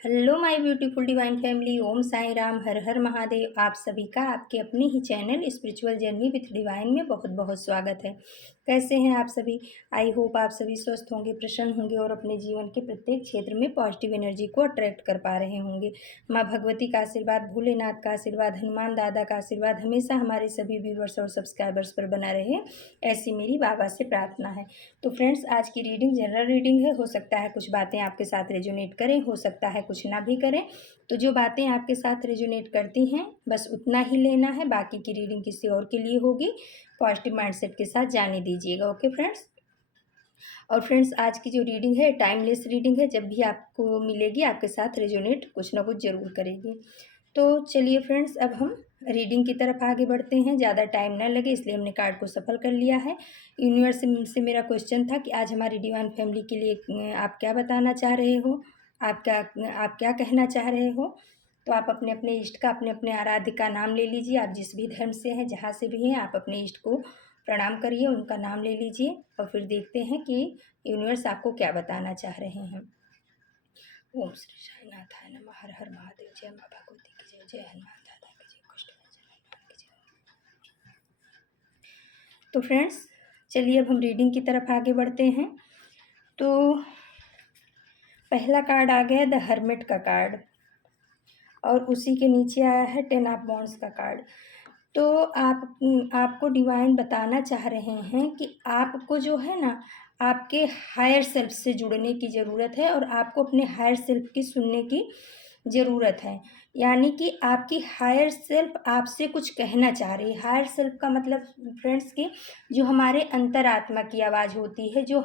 Hello my beautiful divine family. Om Sai Ram, हर हर महादेव। आप सभी का आपके अपने ही channel spiritual journey with divine में बहुत बहुत स्वागत है। कैसे हैं आप सभी? आई होप आप सभी स्वस्थ होंगे, प्रसन्न होंगे और अपने जीवन के प्रत्येक क्षेत्र में पॉजिटिव एनर्जी को अट्रैक्ट कर पा रहे होंगे। माँ भगवती का आशीर्वाद, भोलेनाथ का आशीर्वाद, हनुमान दादा का आशीर्वाद हमेशा हमारे सभी व्यूवर्स और सब्सक्राइबर्स पर बना रहे, ऐसी मेरी बाबा से प्रार्थना है। तो फ्रेंड्स, आज की रीडिंग जनरल रीडिंग है। हो सकता है कुछ बातें आपके साथ रेजोनेट करें, हो सकता है कुछ ना भी करें। तो जो बातें आपके साथ रेजोनेट करती हैं बस उतना ही लेना है, बाकी की रीडिंग किसी और के लिए होगी। पॉजिटिव माइंडसेट के साथ जाने दीजिएगा। Okay friends. और फ्रेंड्स, आज की जो रीडिंग है टाइमलेस रीडिंग है। जब भी आपको मिलेगी आपके साथ रेजोनेट कुछ ना कुछ ज़रूर करेगी। तो चलिए फ्रेंड्स, अब हम रीडिंग की तरफ आगे बढ़ते हैं। ज़्यादा टाइम ना लगे इसलिए हमने कार्ड को सफल कर लिया है। यूनिवर्स से मेरा क्वेश्चन था कि आज हमारी डिवाइन फैमिली के लिए आप क्या बताना चाह रहे हो, आप क्या कहना चाह रहे हो। तो आप अपने अपने इष्ट का, अपने अपने आराध्य का नाम ले लीजिए। आप जिस भी धर्म से हैं, जहाँ से भी हैं, आप अपने इष्ट को प्रणाम करिए, उनका नाम ले लीजिए और फिर देखते हैं कि यूनिवर्स आपको क्या बताना चाह रहे हैं। ओम श्री साईनाथाय नमः। हर हर महादेव। जय माँ भगवती की जय। जय हनुमान दादा की जय। कृष्ण हनुमान की जय। तो फ्रेंड्स, चलिए अब हम रीडिंग की तरफ आगे बढ़ते हैं। तो पहला कार्ड आ गया द हर्मिट का कार्ड और उसी के नीचे आया है 10 ऑफ वॉन्ड्स का कार्ड। तो आपको डिवाइन बताना चाह रहे हैं कि आपको जो है ना, आपके हायर सेल्फ से जुड़ने की ज़रूरत है और आपको अपने हायर सेल्फ की सुनने की ज़रूरत है। यानी कि आपकी हायर सेल्फ आपसे कुछ कहना चाह रही है। हायर सेल्फ का मतलब फ्रेंड्स कि जो हमारे अंतरात्मा की आवाज़ होती है, जो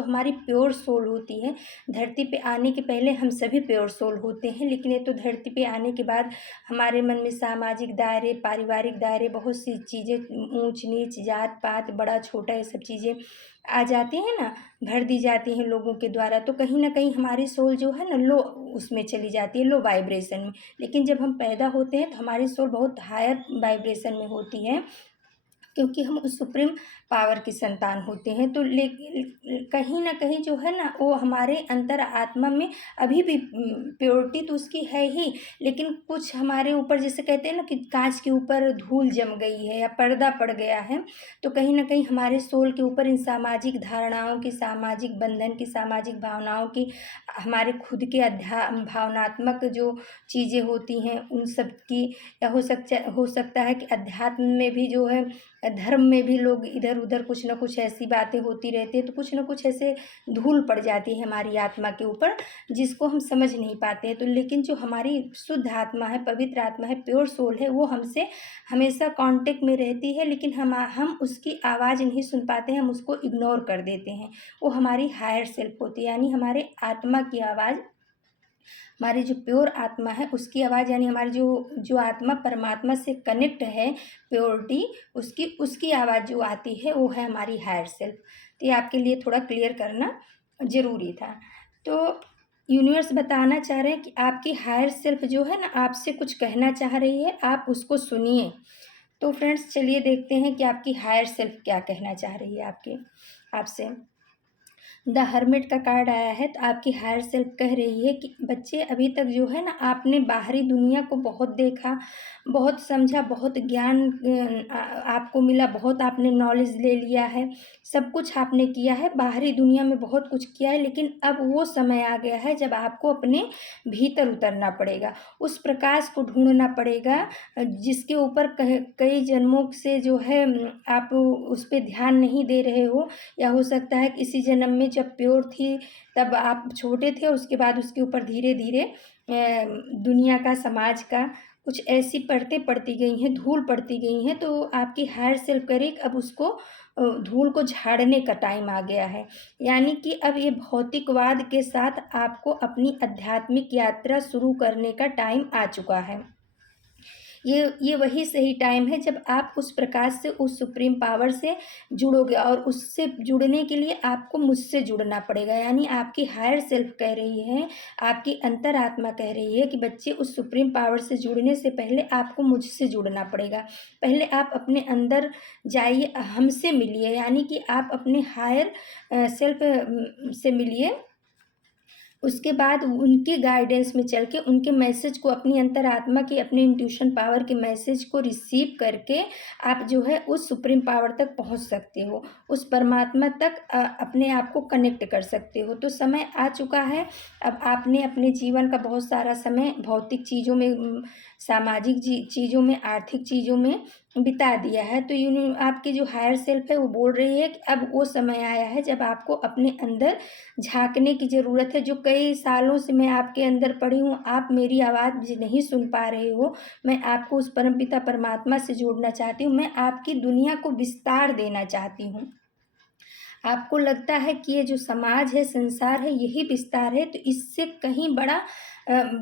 हमारी प्योर सोल होती है। धरती पे आने के पहले हम सभी प्योर सोल होते हैं, लेकिन ये तो धरती पे आने के बाद हमारे मन में सामाजिक दायरे, पारिवारिक दायरे, बहुत सी चीज़ें, ऊंच नीच, जात पात, बड़ा छोटा, ये सब चीज़ें आ जाती हैं ना, भर दी जाती हैं लोगों के द्वारा। तो कहीं ना कहीं हमारी सोल जो है ना, लो उसमें चली जाती है, लो वाइब्रेशन में। लेकिन जब हम पैदा होते हैं तो हमारी सोल बहुत हायर वाइब्रेशन में होती है, क्योंकि हम उस सुप्रीम पावर की संतान होते हैं। तो कहीं ना कहीं जो है ना, वो हमारे अंतर आत्मा में अभी भी प्योरिटी तो उसकी है ही, लेकिन कुछ हमारे ऊपर, जैसे कहते हैं ना कि कांच के ऊपर धूल जम गई है या पर्दा पड़ गया है। तो कहीं ना कहीं हमारे सोल के ऊपर इन सामाजिक धारणाओं की, सामाजिक बंधन की, सामाजिक भावनाओं की, हमारे खुद के भावनात्मक जो चीज़ें होती हैं उन सब की, या हो सकता है कि अध्यात्म में भी जो है, धर्म में भी लोग इधर उधर कुछ ना कुछ ऐसी बातें होती रहती है। तो कुछ ना कुछ ऐसे धूल पड़ जाती है हमारी आत्मा के ऊपर, जिसको हम समझ नहीं पाते हैं। तो लेकिन जो हमारी शुद्ध आत्मा है, पवित्र आत्मा है, प्योर सोल है, वो हमसे हमेशा कांटेक्ट में रहती है, लेकिन हम उसकी आवाज़ नहीं सुन पाते हैं, हम उसको इग्नोर कर देते हैं। वो हमारी हायर सेल्फ होती है, यानी हमारे आत्मा की आवाज़, हमारी जो प्योर आत्मा है उसकी आवाज़, यानी हमारी जो जो आत्मा परमात्मा से कनेक्ट है, प्योरिटी, उसकी आवाज़ जो आती है वो है हमारी हायर सेल्फ। तो ये आपके लिए थोड़ा क्लियर करना ज़रूरी था। तो यूनिवर्स बताना चाह रहे हैं कि आपकी हायर सेल्फ जो है ना, आपसे कुछ कहना चाह रही है, आप उसको सुनिए। तो फ्रेंड्स, चलिए देखते हैं कि आपकी हायर सेल्फ क्या कहना चाह रही है आपसे। द हर्मिट का कार्ड आया है। तो आपकी हायर सेल्फ कह रही है कि बच्चे, अभी तक जो है ना, आपने बाहरी दुनिया को बहुत देखा, बहुत समझा, बहुत ज्ञान आपको मिला, बहुत आपने नॉलेज ले लिया है, सब कुछ आपने किया है, बाहरी दुनिया में बहुत कुछ किया है। लेकिन अब वो समय आ गया है जब आपको अपने भीतर उतरना पड़ेगा, उस प्रकाश को ढूंढना पड़ेगा जिसके ऊपर कई जन्मों से जो है आप उस पर ध्यान नहीं दे रहे हो। या हो सकता है किसी जन्म में जब प्योर थी तब आप छोटे थे, उसके बाद उसके ऊपर धीरे धीरे दुनिया का, समाज का कुछ ऐसी परतें पड़ती गई हैं, धूल पड़ती गई हैं। तो आपकी हायर सेल्फ करे अब उसको धूल को झाड़ने का टाइम आ गया है। यानी कि अब ये भौतिकवाद के साथ आपको अपनी आध्यात्मिक यात्रा शुरू करने का टाइम आ चुका है। ये वही सही टाइम है जब आप उस प्रकाश से, उस सुप्रीम पावर से जुड़ोगे। और उससे जुड़ने के लिए आपको मुझसे जुड़ना पड़ेगा। यानी आपकी हायर सेल्फ कह रही है, आपकी अंतरात्मा कह रही है कि बच्चे, उस सुप्रीम पावर से जुड़ने से पहले आपको मुझसे जुड़ना पड़ेगा। पहले आप अपने अंदर जाइए, हमसे मिलिए, यानी कि आप अपने हायर सेल्फ से मिलिए। उसके बाद उनके गाइडेंस में चल के उनके मैसेज को, अपनी अंतरात्मा की, अपने इंट्यूशन पावर के मैसेज को रिसीव करके आप जो है उस सुप्रीम पावर तक पहुंच सकते हो, उस परमात्मा तक अपने आप को कनेक्ट कर सकते हो। तो समय आ चुका है, अब आपने अपने जीवन का बहुत सारा समय भौतिक चीज़ों में, सामाजिक चीज़ों में, आर्थिक चीज़ों में बिता दिया है। तो आपकी जो हायर सेल्फ है वो बोल रही है कि अब वो समय आया है जब आपको अपने अंदर झाँकने की ज़रूरत है। जो कई सालों से मैं आपके अंदर पड़ी हूँ, आप मेरी आवाज़ नहीं सुन पा रहे हो, मैं आपको उस परमपिता परमात्मा से जोड़ना चाहती हूँ। मैं आपकी दुनिया को विस्तार देना चाहती हूँ। आपको लगता है कि ये जो समाज है, संसार है, यही विस्तार है, तो इससे कहीं बड़ा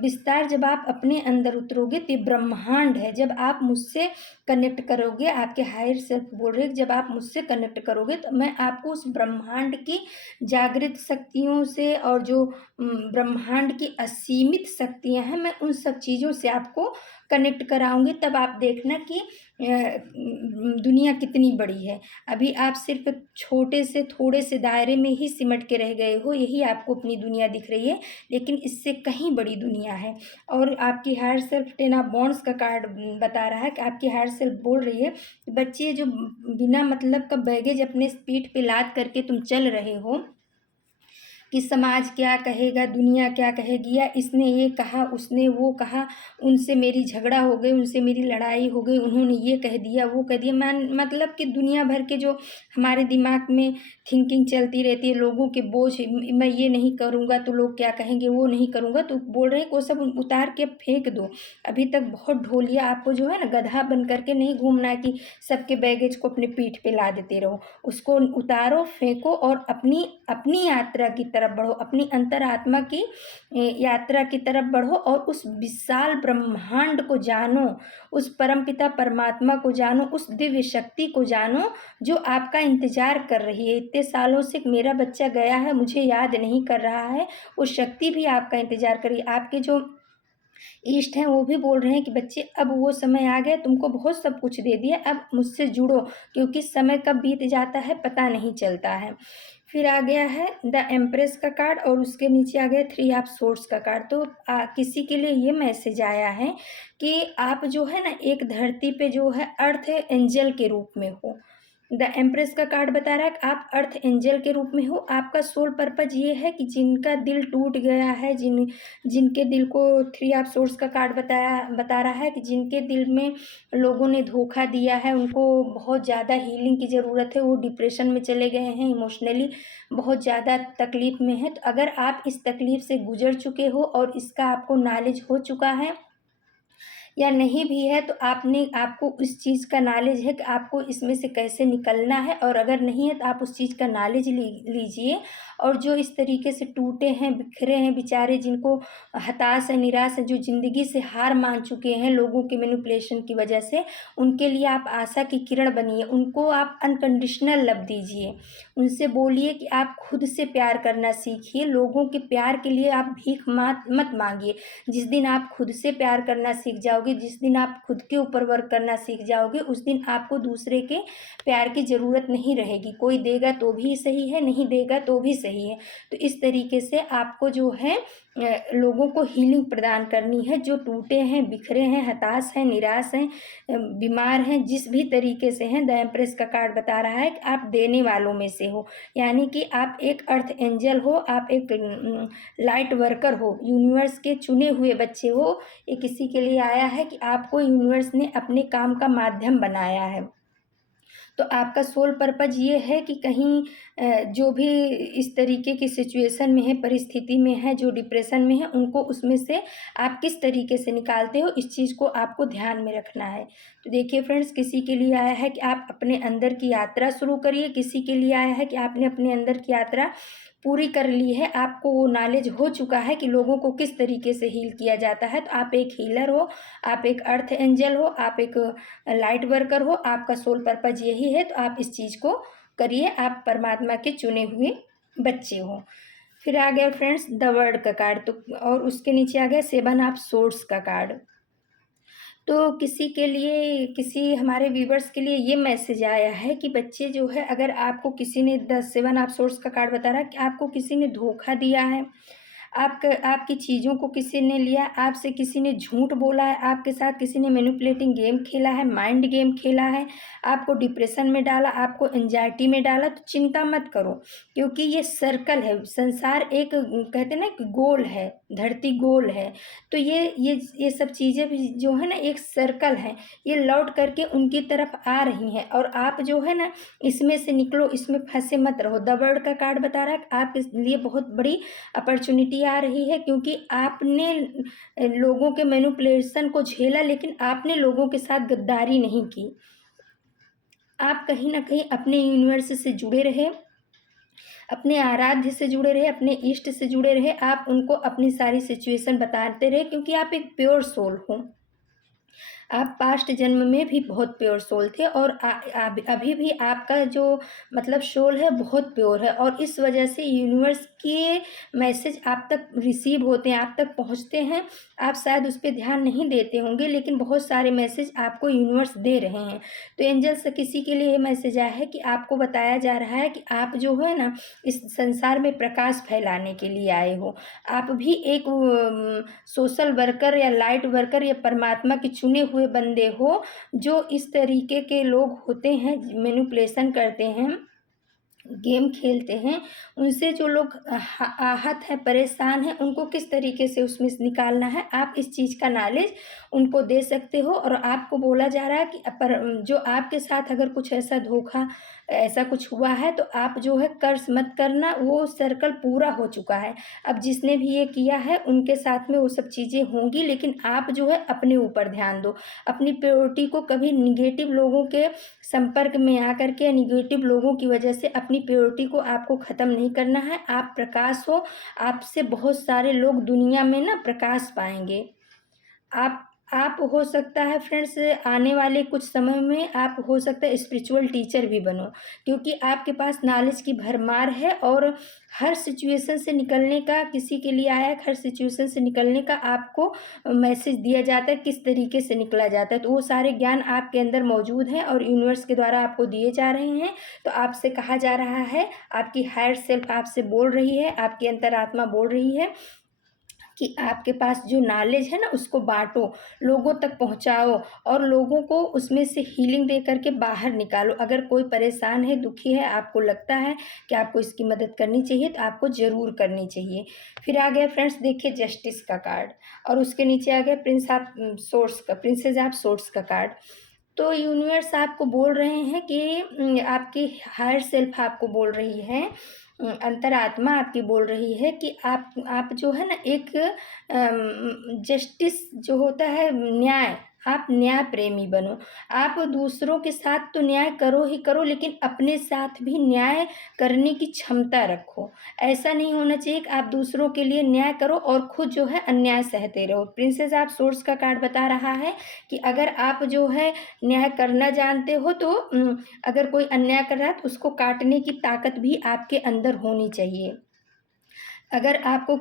विस्तार जब आप अपने अंदर उतरोगे तो ये ब्रह्मांड है। जब आप मुझसे कनेक्ट करोगे, आपके हायर सेल्फ बोल रहे हैं, जब आप मुझसे कनेक्ट करोगे तो मैं आपको उस ब्रह्मांड की जागृत शक्तियों से, और जो ब्रह्मांड की असीमित शक्तियाँ हैं, मैं उन सब चीज़ों से आपको कनेक्ट कराऊंगी। तब आप देखना कि दुनिया कितनी बड़ी है। अभी आप सिर्फ छोटे से, थोड़े से दायरे में ही सिमट के रह गए हो, यही आपको अपनी दुनिया दिख रही है, लेकिन इससे कहीं बड़ी दुनिया है। और आपकी हायर सेल्फ 10 ऑफ वांड्स का कार्ड बता रहा है कि आपकी हायर सेल्फ बोल रही है, बच्चे जो बिना मतलब का बैगेज अपने पीठ पे लाद करके तुम चल रहे हो कि समाज क्या कहेगा, दुनिया क्या कहेगी, या इसने ये कहा, उसने वो कहा, उनसे मेरी झगड़ा हो गई, उनसे मेरी लड़ाई हो गई, उन्होंने ये कह दिया, वो कह दिया। मतलब कि दुनिया भर के जो हमारे दिमाग में थिंकिंग चलती रहती है, लोगों के बोझ, मैं ये नहीं करूँगा तो लोग क्या कहेंगे, वो नहीं करूँगा, तो बोल रहे हैं कि वो सब उतार के फेंक दो। अभी तक बहुत ढोलिया आपको जो है ना, गधा बन करके नहीं घूमना है कि सबके बैगेज को अपने पीठ पे ला देते रहो। उसको उतारो, फेंको, और अपनी अपनी यात्रा की तरफ बढ़ो, अपनी अंतरात्मा की यात्रा की तरफ बढ़ो, और उस विशाल ब्रह्मांड को जानो, उस परमपिता परमात्मा को जानो, उस दिव्य शक्ति को जानो जो आपका इंतजार कर रही है। इतने सालों से मेरा बच्चा गया है, मुझे याद नहीं कर रहा है, वो शक्ति भी आपका इंतजार कर रही है। आपके जो ईस्ट हैं वो भी बोल रहे हैं कि बच्चे अब वो समय आ गया, तुमको बहुत सब कुछ दे दिया, अब मुझसे जुड़ो, क्योंकि समय कब बीत जाता है पता नहीं चलता है। फिर आ गया है द एम्प्रेस का कार्ड, और उसके नीचे आ गया 3 ऑफ सोर्ड्स का कार्ड। तो किसी के लिए ये मैसेज आया है कि आप जो है ना, एक धरती पे जो है अर्थ एंजल के रूप में हो। द एम्प्रेस का कार्ड बता रहा है कि आप अर्थ एंजल के रूप में हो। आपका सोल पर्पज ये है कि जिनका दिल टूट गया है, जिनके दिल को 3 ऑफ सोर्ड्स का कार्ड बता रहा है कि जिनके दिल में लोगों ने धोखा दिया है, उनको बहुत ज़्यादा हीलिंग की ज़रूरत है, वो डिप्रेशन में चले गए हैं, इमोशनली बहुत ज़्यादा तकलीफ़ में है। तो अगर आप इस तकलीफ़ से गुजर चुके हो और इसका आपको नॉलेज हो चुका है, या नहीं भी है, तो आपको उस चीज़ का नॉलेज है कि आपको इसमें से कैसे निकलना है, और अगर नहीं है तो आप उस चीज़ का नॉलेज लीजिए। और जो इस तरीके से टूटे हैं, बिखरे हैं बेचारे, जिनको हताश है, निराश है, जो ज़िंदगी से हार मान चुके हैं लोगों के मैनिपुलेशन की वजह से, उनके लिए आप आशा की किरण बनिए। उनको आप अनकंडीशनल लव दीजिए, उनसे बोलिए कि आप खुद से प्यार करना सीखिए। लोगों के प्यार के लिए आप भीख मत मांगिए। जिस दिन आप खुद से प्यार करना सीख जाओगे, जिस दिन आप खुद के ऊपर वर्क करना सीख जाओगे, उस दिन आपको दूसरे के प्यार की ज़रूरत नहीं रहेगी। कोई देगा तो भी सही है, नहीं देगा तो भी सही है। तो इस तरीके से आपको जो है लोगों को हीलिंग प्रदान करनी है, जो टूटे हैं, बिखरे हैं, हताश हैं, निराश हैं, बीमार हैं, जिस भी तरीके से हैं। द एम्प्रेस का कार्ड बता रहा है कि आप देने वालों में से हो, यानी कि आप एक अर्थ एंजल हो, आप एक लाइट वर्कर हो, यूनिवर्स के चुने हुए बच्चे हो। ये किसी के लिए आया है कि आपको यूनिवर्स ने अपने काम का माध्यम बनाया है। तो आपका सोल पर्पज ये है कि कहीं जो भी इस तरीके की सिचुएशन में है, परिस्थिति में है, जो डिप्रेशन में है, उनको उसमें से आप किस तरीके से निकालते हो, इस चीज़ को आपको ध्यान में रखना है। तो देखिए फ्रेंड्स, किसी के लिए आया है कि आप अपने अंदर की यात्रा शुरू करिए, किसी के लिए आया है कि आपने अपने अंदर की यात्रा पूरी कर ली है, आपको वो नॉलेज हो चुका है कि लोगों को किस तरीके से हील किया जाता है। तो आप एक हीलर हो, आप एक अर्थ एंजल हो, आप एक लाइट वर्कर हो, आपका सोल पर्पज यही है। तो आप इस चीज़ को करिए, आप परमात्मा के चुने हुए बच्चे हो। फिर आ गया फ्रेंड्स द वर्ड का कार्ड, तो और उसके नीचे आ गया 7 ऑफ सोर्ड्स का कार्ड। तो किसी के लिए, किसी हमारे व्यूवर्स के लिए ये मैसेज आया है कि बच्चे जो है, अगर आपको किसी ने, द 7 ऑफ सोर्ड्स का कार्ड बता रहा है कि आपको किसी ने धोखा दिया है, आपकी चीज़ों को किसी ने लिया, आपसे किसी ने झूठ बोला है, आपके साथ किसी ने मैनिपुलेटिंग गेम खेला है, माइंड गेम खेला है, आपको डिप्रेशन में डाला, आपको एंजाइटी में डाला, तो चिंता मत करो, क्योंकि ये सर्कल है। संसार एक कहते हैं ना कि गोल है, धरती गोल है, तो ये सब चीज़ें भी जो है ना एक सर्कल है, ये लौट करके उनकी तरफ आ रही हैं, और आप जो है ना इसमें से निकलो, इसमें फंसे मत रहो। द वर्ल्ड का कार्ड बता रहा है आपके लिए बहुत बड़ी अपॉर्चुनिटी आ रही है, क्योंकि आपने लोगों के मैनिपुलेशन को झेला, लेकिन आपने लोगों के साथ गद्दारी नहीं की। आप कहीं ना कहीं अपने यूनिवर्स से जुड़े रहे, अपने आराध्य से जुड़े रहे, अपने इष्ट से जुड़े रहे, आप उनको अपनी सारी सिचुएशन बताते रहे, क्योंकि आप एक प्योर सोल हो। आप पास्ट जन्म में भी बहुत प्योर सोल थे, और अभी भी आपका जो मतलब सोल है बहुत प्योर है, और इस वजह से यूनिवर्स के मैसेज आप तक रिसीव होते हैं, आप तक पहुंचते हैं। आप शायद उस पर ध्यान नहीं देते होंगे, लेकिन बहुत सारे मैसेज आपको यूनिवर्स दे रहे हैं। तो एंजल से किसी के लिए ये मैसेज आया है कि आपको बताया जा रहा है कि आप जो है ना इस संसार में प्रकाश फैलाने के लिए आए हो। आप भी एक सोशल वर्कर या लाइट वर्कर या परमात्मा के चुने हुए बंदे हो, जो इस तरीके के लोग होते हैं, मैनिपुलेशन करते हैं, गेम खेलते हैं, उनसे जो लोग आहत हैं, परेशान हैं, उनको किस तरीके से उसमें से निकालना है, आप इस चीज़ का नॉलेज उनको दे सकते हो। और आपको बोला जा रहा है कि जो आपके साथ अगर कुछ ऐसा धोखा ऐसा कुछ हुआ है, तो आप जो है कर्ज मत करना, वो सर्कल पूरा हो चुका है। अब जिसने भी ये किया है उनके साथ में वो सब चीज़ें होंगी, लेकिन आप जो है अपने ऊपर ध्यान दो, अपनी प्योरिटी को कभी निगेटिव लोगों के संपर्क में आकर के, निगेटिव लोगों की वजह से अपनी प्योरिटी को आपको ख़त्म नहीं करना है। आप प्रकाश हो, आपसे बहुत सारे लोग दुनिया में ना प्रकाश पाएंगे। आप हो सकता है फ्रेंड्स, आने वाले कुछ समय में आप हो सकता है स्पिरिचुअल टीचर भी बनो, क्योंकि आपके पास नॉलेज की भरमार है, और हर सिचुएशन से निकलने का किसी के लिए आया है, हर सिचुएशन से निकलने का आपको मैसेज दिया जाता है, किस तरीके से निकला जाता है, तो वो सारे ज्ञान आपके अंदर मौजूद हैं और यूनिवर्स के द्वारा आपको दिए जा रहे हैं। तो आपसे कहा जा रहा है, आपकी हायर सेल्फ आपसे बोल रही है, आपकी अंतरात्मा बोल रही है कि आपके पास जो नॉलेज है ना उसको बांटो, लोगों तक पहुंचाओ, और लोगों को उसमें से हीलिंग दे करके बाहर निकालो। अगर कोई परेशान है, दुखी है, आपको लगता है कि आपको इसकी मदद करनी चाहिए, तो आपको ज़रूर करनी चाहिए। फिर आ गया फ्रेंड्स, देखिए जस्टिस का कार्ड, और उसके नीचे आ गया प्रिंसेस ऑफ सोर्स का कार्ड। तो यूनिवर्स आपको बोल रहे हैं कि आपकी हायर सेल्फ आपको बोल रही है, अंतरात्मा आपकी बोल रही है कि आप जो है ना एक जस्टिस जो होता है, न्याय, आप न्याय प्रेमी बनो। आप दूसरों के साथ तो न्याय करो ही करो, लेकिन अपने साथ भी न्याय करने की क्षमता रखो। ऐसा नहीं होना चाहिए कि आप दूसरों के लिए न्याय करो और खुद जो है अन्याय सहते रहो। प्रिंसेस ऑफ सोर्स का कार्ड बता रहा है कि अगर आप जो है न्याय करना जानते हो, तो अगर कोई अन्याय कर रहा है तो उसको काटने की ताकत भी आपके अंदर होनी चाहिए। अगर आपको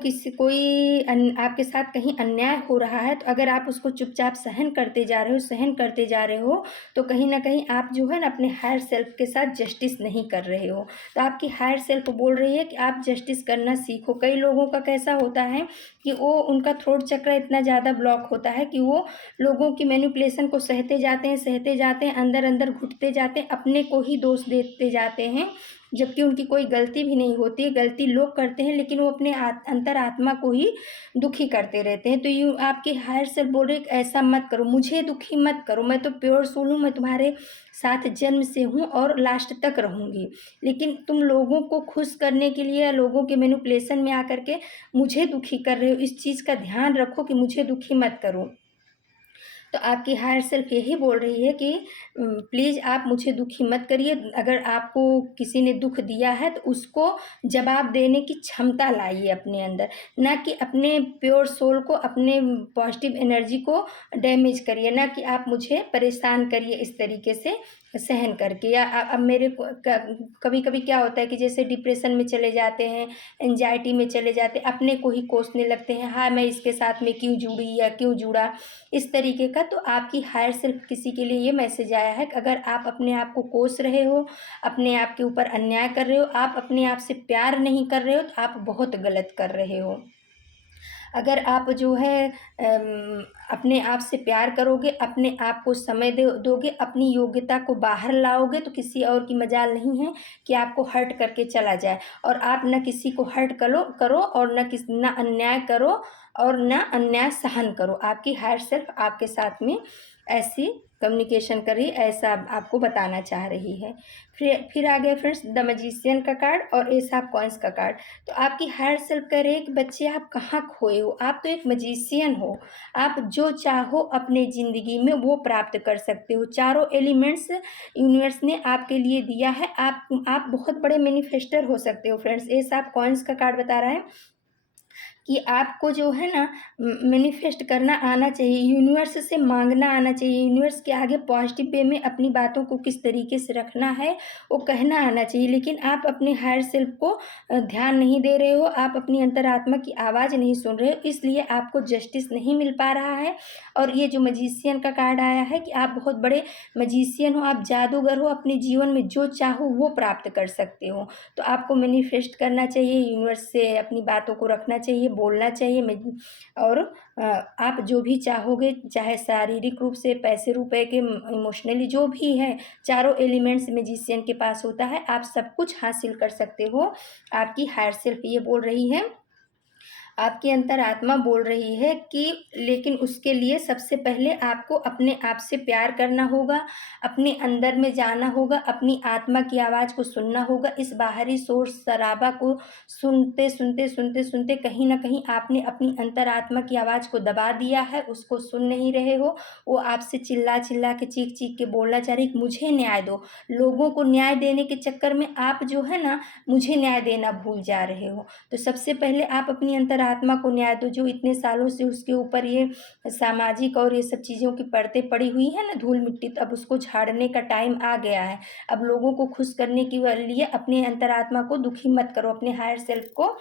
आपके साथ कहीं अन्याय हो रहा है, तो अगर आप उसको चुपचाप सहन करते जा रहे हो, तो कहीं ना कहीं आप जो है ना अपने हायर सेल्फ के साथ जस्टिस नहीं कर रहे हो। तो आपकी हायर सेल्फ बोल रही है कि आप जस्टिस करना सीखो। कई लोगों का कैसा होता है कि वो उनका थ्रोट चक्र इतना ज़्यादा ब्लॉक होता है कि वो लोगों की मैनिपुलेशन को सहते जाते हैं, अंदर अंदर घुटते जाते हैं, अपने को ही दोष देते जाते हैं, जबकि उनकी कोई गलती भी नहीं होती है। गलती लोग करते हैं, लेकिन वो अपने अंतरात्मा को ही दुखी करते रहते हैं। तो यूँ आपके हायर सेल्फ बोल रहे ऐसा मत करो, मुझे दुखी मत करो, मैं तो प्योर सोल हूँ, मैं तुम्हारे साथ जन्म से हूँ और लास्ट तक रहूँगी। लेकिन तुम लोगों को खुश करने के लिए या लोगों के मैनिपुलेशन में आकर के मुझे दुखी कर रहे हो। इस चीज़ का ध्यान रखो कि मुझे दुखी मत करो। तो आपकी हायर सेल्फ यही बोल रही है कि प्लीज़ आप मुझे दुखी मत करिए। अगर आपको किसी ने दुख दिया है, तो उसको जवाब देने की क्षमता लाइए अपने अंदर, ना कि अपने प्योर सोल को, अपने पॉजिटिव एनर्जी को डैमेज करिए, ना कि आप मुझे परेशान करिए इस तरीके से सहन करके। या अब मेरे को कभी कभी क्या होता है कि जैसे डिप्रेशन में चले जाते हैं, एंजाइटी में चले जाते हैं, अपने को ही कोसने लगते हैं, हाँ मैं इसके साथ में क्यों जुड़ी या क्यों जुड़ा, इस तरीके का। तो आपकी हायर सेल्फ किसी के लिए ये मैसेज आया है कि अगर आप अपने आप को कोस रहे हो, अपने आप के ऊपर अन्याय कर रहे हो, आप अपने आप से प्यार नहीं कर रहे हो, तो आप बहुत गलत कर रहे हो। अगर आप जो है अपने आप से प्यार करोगे, अपने आप को समय दोगे, अपनी योग्यता को बाहर लाओगे, तो किसी और की मजाल नहीं है कि आपको हर्ट करके चला जाए। और आप न किसी को हर्ट करो और न अन्याय करो और न अन्याय सहन करो। आपकी हायर सेल्फ आपके साथ में ऐसी कम्युनिकेशन कर रही, ऐसा आपको बताना चाह रही है। फिर आ गया फ्रेंड्स द मैजिशियन का कार्ड और एस ऑफ कॉइंस का कार्ड। तो आपकी हायर सेल्फ कह रही है कि बच्चे आप कहाँ खोए हो, आप तो एक मैजिशियन हो। आप जो चाहो अपने ज़िंदगी में वो प्राप्त कर सकते हो। चारों एलिमेंट्स यूनिवर्स ने आपके लिए दिया है। आप बहुत बड़े मैनिफेस्टर हो सकते हो फ्रेंड्स। एस ऑफ कॉइंस का कार्ड बता रहा है कि आपको जो है ना मैनिफेस्ट करना आना चाहिए, यूनिवर्स से मांगना आना चाहिए, यूनिवर्स के आगे पॉजिटिव वे में अपनी बातों को किस तरीके से रखना है वो कहना आना चाहिए। लेकिन आप अपने हायर सेल्फ को ध्यान नहीं दे रहे हो, आप अपनी अंतरात्मा की आवाज़ नहीं सुन रहे हो, इसलिए आपको जस्टिस नहीं मिल पा रहा है। और ये जो मैजिशियन का कार्ड आया है कि आप बहुत बड़े मैजिशियन हो, आप जादूगर हो, अपने जीवन में जो चाहो वो प्राप्त कर सकते हो। तो आपको मैनिफेस्ट करना चाहिए, यूनिवर्स से अपनी बातों को रखना चाहिए, बोलना चाहिए। और आप जो भी चाहोगे, चाहे शारीरिक रूप से, पैसे रुपए के, इमोशनली, जो भी है, चारों एलिमेंट्स मैजिशियन के पास होता है, आप सब कुछ हासिल कर सकते हो। आपकी हायर सेल्फ ये बोल रही है, आपकी अंतरात्मा बोल रही है कि लेकिन उसके लिए सबसे पहले आपको अपने आप से प्यार करना होगा, अपने अंदर में जाना होगा, अपनी आत्मा की आवाज़ को सुनना होगा। इस बाहरी शोर शराबा को सुनते कहीं ना कहीं आपने अपनी अंतरात्मा की आवाज़ को दबा दिया है, उसको सुन नहीं रहे हो। वो आपसे चिल्ला चिल्ला के, चीख चीख के बोलना चाह रही कि मुझे न्याय दो। लोगों को न्याय देने के चक्कर में आप जो है ना मुझे न्याय देना भूल जा रहे हो। तो सबसे पहले आप अपनी अंतरात्मा को न्याय दो, जो इतने सालों से उसके ऊपर ये सामाजिक और ये सब चीज़ों की परतें पड़ी हुई है ना, धूल मिट्टी, तो अब उसको झाड़ने का टाइम आ गया है। अब लोगों को खुश करने के लिए अपने अंतरात्मा को दुखी मत करो, अपने हायर सेल्फ को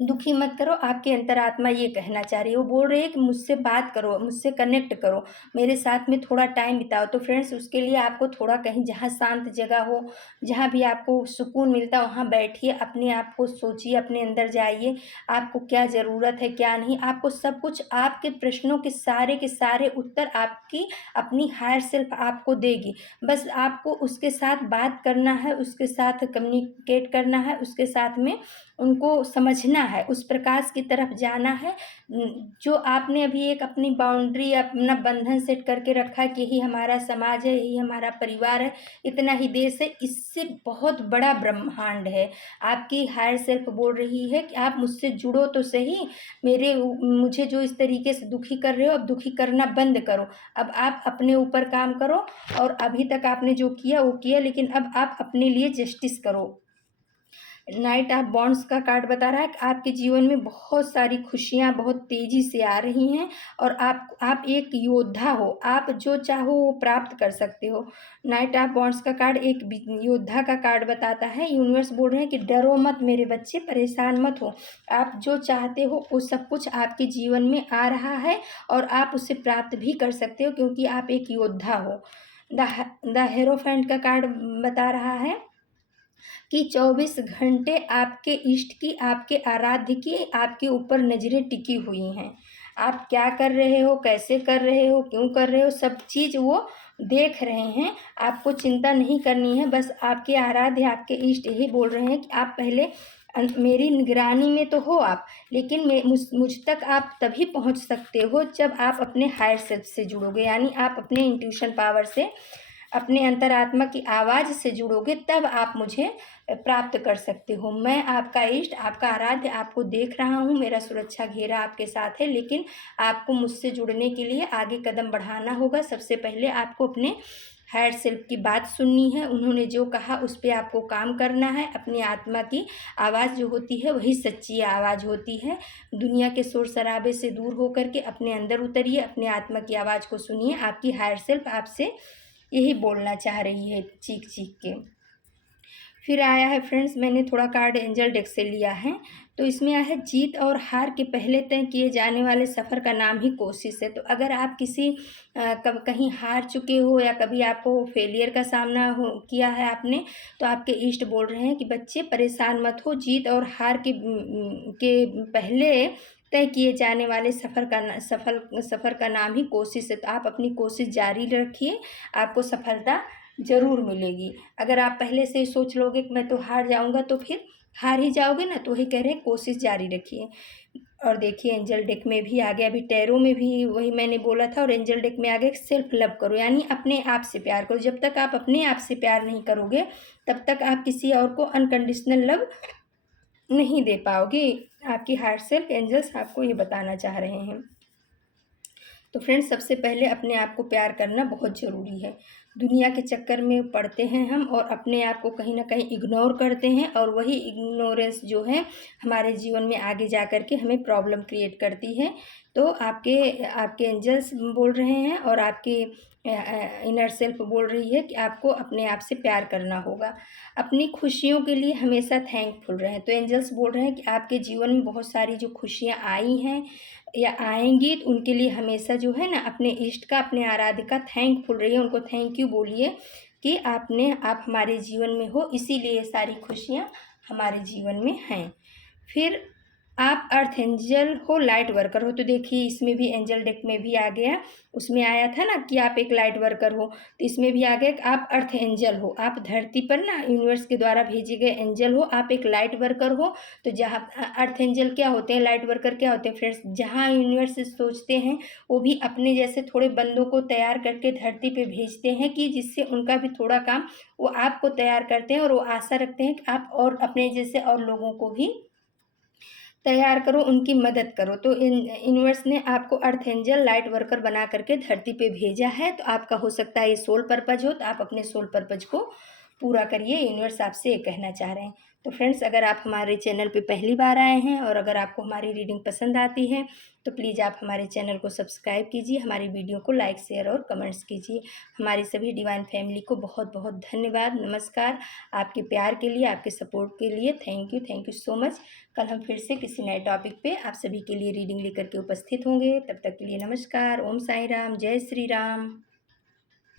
दुखी मत करो। आपकी अंतरात्मा ये कहना चाह रही है, वो बोल रही है कि मुझसे बात करो, मुझसे कनेक्ट करो, मेरे साथ में थोड़ा टाइम बिताओ। तो फ्रेंड्स उसके लिए आपको थोड़ा कहीं जहाँ शांत जगह हो, जहाँ भी आपको सुकून मिलता है वहाँ बैठिए, अपने आप को सोचिए, अपने अंदर जाइए, आपको क्या ज़रूरत है क्या नहीं। आपको सब कुछ, आपके प्रश्नों के सारे उत्तर आपकी अपनी हायर सेल्फ आपको देगी। बस आपको उसके साथ बात करना है, उसके साथ कम्युनिकेट करना है, उसके साथ में उनको समझना है, उस प्रकाश की तरफ जाना है। जो आपने अभी एक अपनी बाउंड्री, अपना बंधन सेट करके रखा है कि यही हमारा समाज है, यही हमारा परिवार है, इतना ही देश है, इससे बहुत बड़ा ब्रह्मांड है। आपकी हायर सेल्फ बोल रही है कि आप मुझसे जुड़ो तो सही, मुझे जो इस तरीके से दुखी कर रहे हो, अब दुखी करना बंद करो। अब आप अपने ऊपर काम करो, और अभी तक आपने जो किया वो किया, लेकिन अब आप अपने लिए जस्टिस करो। नाइट ऑफ बॉन्ड्स का कार्ड बता रहा है कि आपके जीवन में बहुत सारी खुशियाँ बहुत तेज़ी से आ रही हैं, और आप एक योद्धा हो, आप जो चाहो वो प्राप्त कर सकते हो। नाइट ऑफ बॉन्ड्स का कार्ड एक योद्धा का कार्ड बताता है। यूनिवर्स बोल रहे हैं कि डरो मत मेरे बच्चे, परेशान मत हो, आप जो चाहते हो वो सब कुछ आपके जीवन में आ रहा है, और आप उसे प्राप्त भी कर सकते हो, क्योंकि आप एक योद्धा हो। द हेरोफेंट का कार्ड बता रहा है कि 24 घंटे आपके इष्ट की, आपके आराध्य की, आपके ऊपर नज़रें टिकी हुई हैं। आप क्या कर रहे हो, कैसे कर रहे हो, क्यों कर रहे हो, सब चीज़ वो देख रहे हैं। आपको चिंता नहीं करनी है, बस आपके आराध्य, आपके इष्ट यही बोल रहे हैं कि आप पहले मेरी निगरानी में तो हो आप, लेकिन मुझ तक आप तभी पहुंच सकते हो जब आप अपने हायर सेल्फ से जुड़ोगे, यानी आप अपने इंट्यूशन पावर से, अपने अंतरात्मा की आवाज़ से जुड़ोगे, तब आप मुझे प्राप्त कर सकते हो। मैं आपका इष्ट, आपका आराध्य, आपको देख रहा हूँ, मेरा सुरक्षा घेरा आपके साथ है, लेकिन आपको मुझसे जुड़ने के लिए आगे कदम बढ़ाना होगा। सबसे पहले आपको अपने हायर सेल्फ की बात सुननी है, उन्होंने जो कहा उस पर आपको काम करना है। अपनी आत्मा की आवाज़ जो होती है वही सच्ची आवाज़ होती है। दुनिया के शोर शराबे से दूर होकर के अपने अंदर उतरिए, अपने आत्मा की आवाज़ को सुनिए। आपकी हायर सेल्फ आपसे यही बोलना चाह रही है, चीख चीख के। फिर आया है फ्रेंड्स, मैंने थोड़ा कार्ड एंजल डेक से लिया है, तो इसमें आया है जीत और हार के पहले तय किए जाने वाले सफ़र का नाम ही कोशिश है। तो अगर आप किसी कहीं हार चुके हो, या कभी आपको फेलियर का सामना किया है आपने, तो आपके इष्ट बोल रहे हैं कि बच्चे परेशान मत हो, जीत और हार के पहले तय किए जाने वाले सफ़र का नाम ही कोशिश है। तो आप अपनी कोशिश जारी रखिए, आपको सफलता ज़रूर मिलेगी। अगर आप पहले से ही सोच लोगे कि मैं तो हार जाऊँगा, तो फिर हार ही जाओगे ना। तो वही कह रहे हैं, कोशिश जारी रखिए। और देखिए एंजल डेक में भी आ गया, अभी टैरो में भी वही मैंने बोला था, और एंजल डेक में आ गया सेल्फ लव करो, यानी अपने आप से प्यार करो। जब तक आप अपने आप से प्यार नहीं करोगे, तब तक आप किसी और को अनकंडीशनल लव नहीं दे पाओगे। आपकी हार्ट सेल्फ एंजल्स आपको ये बताना चाह रहे हैं। तो फ्रेंड्स, सबसे पहले अपने आप को प्यार करना बहुत ज़रूरी है। दुनिया के चक्कर में पड़ते हैं हम, और अपने आप को कहीं ना कहीं इग्नोर करते हैं, और वही इग्नोरेंस जो है हमारे जीवन में आगे जा कर के हमें प्रॉब्लम क्रिएट करती है। तो आपके आपके एंजल्स बोल रहे हैं, और आपके इनर सेल्फ बोल रही है कि आपको अपने आप से प्यार करना होगा। अपनी खुशियों के लिए हमेशा थैंकफुल रहें। तो एंजल्स बोल रहे हैं कि आपके जीवन में बहुत सारी जो खुशियाँ आई हैं या आएंगी, तो उनके लिए हमेशा जो है ना अपने इष्ट का, अपने आराध्य का थैंकफुल रहिए, उनको थैंक यू बोलिए कि आप हमारे जीवन में हो, इसीलिए ये सारी खुशियाँ हमारे जीवन में हैं। फिर आप अर्थ एंजल हो, लाइट वर्कर हो। तो देखिए इसमें भी एंजल डेक में भी आ गया, उसमें आया था ना कि आप एक लाइट वर्कर हो, तो इसमें भी आ गया कि आप अर्थ एंजल हो। आप धरती पर ना यूनिवर्स के द्वारा भेजे गए एंजल हो, आप एक लाइट वर्कर हो। तो जहाँ अर्थ एंजल क्या होते हैं, लाइट वर्कर क्या होते हैं फ्रेंड्स, जहाँ यूनिवर्स सोचते हैं वो भी अपने जैसे थोड़े बंदों को तैयार करके धरती पे भेजते हैं, कि जिससे उनका भी थोड़ा काम वो आपको तैयार करते हैं, और वो आशा रखते हैं कि आप और अपने जैसे और लोगों को भी तैयार करो, उनकी मदद करो। तो यूनिवर्स ने आपको अर्थ एंजल लाइट वर्कर बना करके धरती पे भेजा है। तो आपका हो सकता है ये सोल पर्पज हो, तो आप अपने सोल पर्पज को पूरा करिए, यूनिवर्स आपसे ये कहना चाह रहे हैं। तो फ्रेंड्स, अगर आप हमारे चैनल पे पहली बार आए हैं, और अगर आपको हमारी रीडिंग पसंद आती है, तो प्लीज़ आप हमारे चैनल को सब्सक्राइब कीजिए, हमारी वीडियो को लाइक शेयर और कमेंट्स कीजिए। हमारी सभी डिवाइन फैमिली को बहुत बहुत धन्यवाद, नमस्कार। आपके प्यार के लिए, आपके सपोर्ट के लिए थैंक यू सो मच। कल हम फिर से किसी नए टॉपिक पे आप सभी के लिए रीडिंग लेकर के उपस्थित होंगे। तब तक के लिए नमस्कार। ओम साई राम, जय श्री राम।